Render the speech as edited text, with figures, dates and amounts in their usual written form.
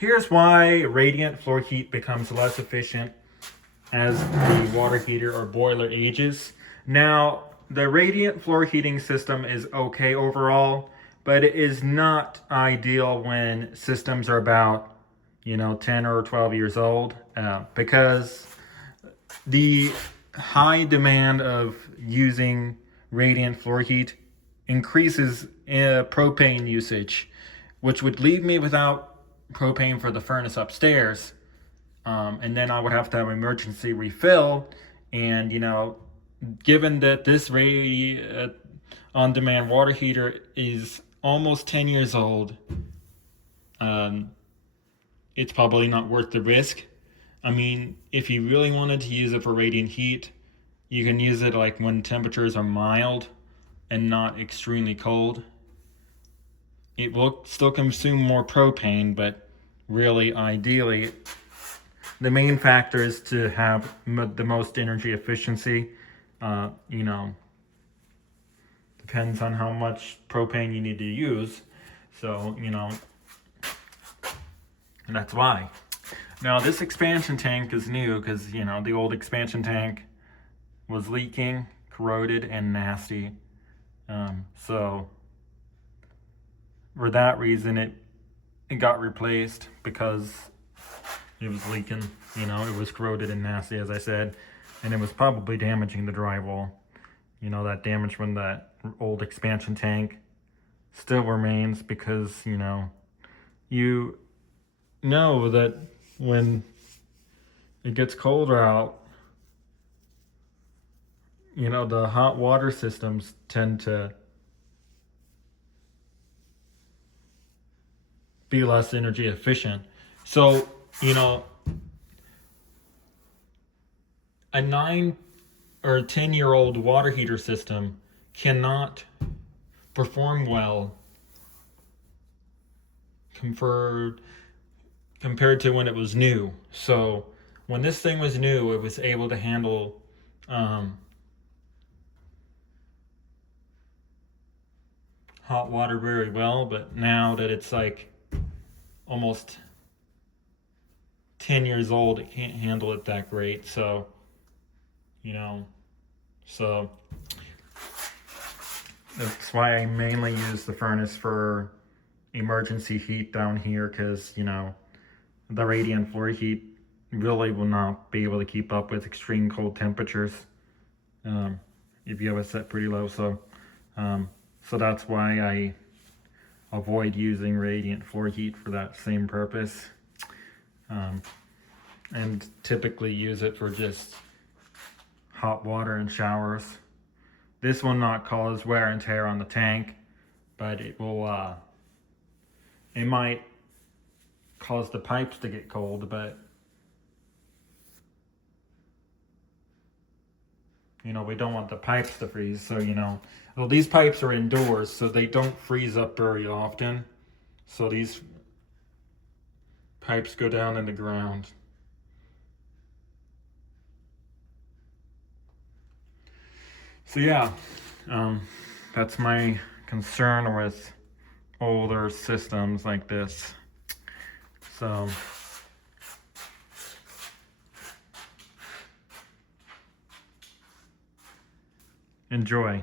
Here's why radiant floor heat becomes less efficient as the water heater or boiler ages. Now, the radiant floor heating system is okay overall, but it is not ideal when systems are about 10 or 12 years old, because the high demand of using radiant floor heat increases propane usage, which would leave me without propane for the furnace upstairs. And then I would have to have emergency refill. And, given that this on-demand water heater is almost 10 years old, it's probably not worth the risk. I mean, if you really wanted to use it for radiant heat, you can use it like when temperatures are mild and not extremely cold. It will still consume more propane, but really, ideally, the main factor is to have the most energy efficiency. Depends on how much propane you need to use. So, that's why. Now, this expansion tank is new because, the old expansion tank was leaking, corroded, and nasty. So, for that reason, it got replaced because it was leaking. It was corroded and nasty, as I said, and it was probably damaging the drywall. That damage from that old expansion tank still remains because, that when it gets colder out, the hot water systems tend to be less energy efficient. So, a 9 or 10-year-old water heater system cannot perform well compared to when it was new. So when this thing was new, it was able to handle hot water very well, but now that it's like almost 10 years old, it can't handle it that great. So that's why I mainly use the furnace for emergency heat down here, because the radiant floor heat really will not be able to keep up with extreme cold temperatures if you have it set pretty low. So that's why I avoid using radiant floor heat for that same purpose, and typically use it for just hot water and showers. This will not cause wear and tear on the tank, but it will it might cause the pipes to get cold, but we don't want the pipes to freeze. So well, these pipes are indoors, so they don't freeze up very often. So these pipes go down in the ground. So yeah, that's my concern with older systems like this. So enjoy.